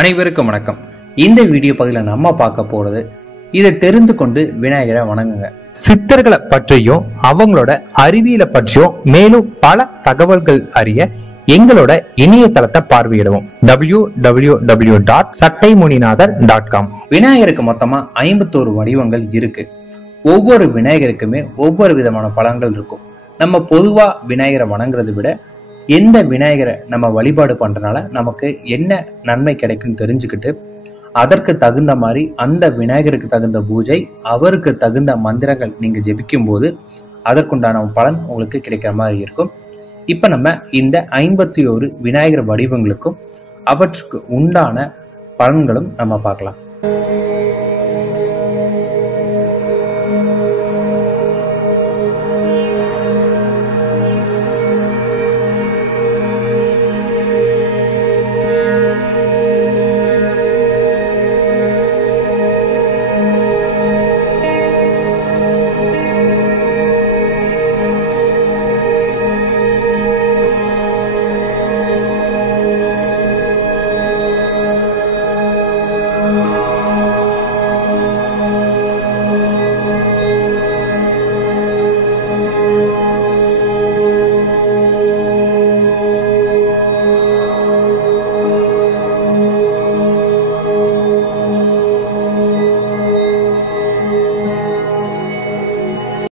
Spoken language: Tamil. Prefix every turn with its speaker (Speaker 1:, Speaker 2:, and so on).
Speaker 1: அனைவருக்கும் வணக்கம். இந்த வீடியோ பகுதியில் நம்ம பார்க்க போறது இதை தெரிந்து கொண்டு விநாயகரை வணங்குங்க.
Speaker 2: சித்தர்களை பற்றியும் அவங்களோட அறிவியலை பற்றியும் மேலும் பல தகவல்கள் அறிய எங்களோட இணையதளத்தை பார்வையிடுவோம். W W W dot Sattaimuninathar dot com
Speaker 1: விநாயகருக்கு மொத்தமா ஐம்பத்தோரு வடிவங்கள் இருக்கு. ஒவ்வொரு விநாயகருக்குமே ஒவ்வொரு விதமான பலன்கள் இருக்கும். நம்ம பொதுவா விநாயகரை வணங்குறதை விட எந்த விநாயகரை நம்ம வழிபாடு பண்றதுனால நமக்கு என்ன நன்மை கிடைக்கும்னு தெரிஞ்சுக்கிட்டு அதற்கு தகுந்த மாதிரி அந்த விநாயகருக்கு தகுந்த பூஜை அவருக்கு தகுந்த மந்திரங்கள் நீங்க ஜெபிக்கும் போது அதற்குண்டான பலன் உங்களுக்கு கிடைக்கிற மாதிரி இருக்கும். இப்ப நம்ம இந்த ஐம்பத்தி ஒரு விநாயகர் வடிவங்களுக்கும் அவற்றுக்கு உண்டான பலன்களும் நம்ம பார்க்கலாம்.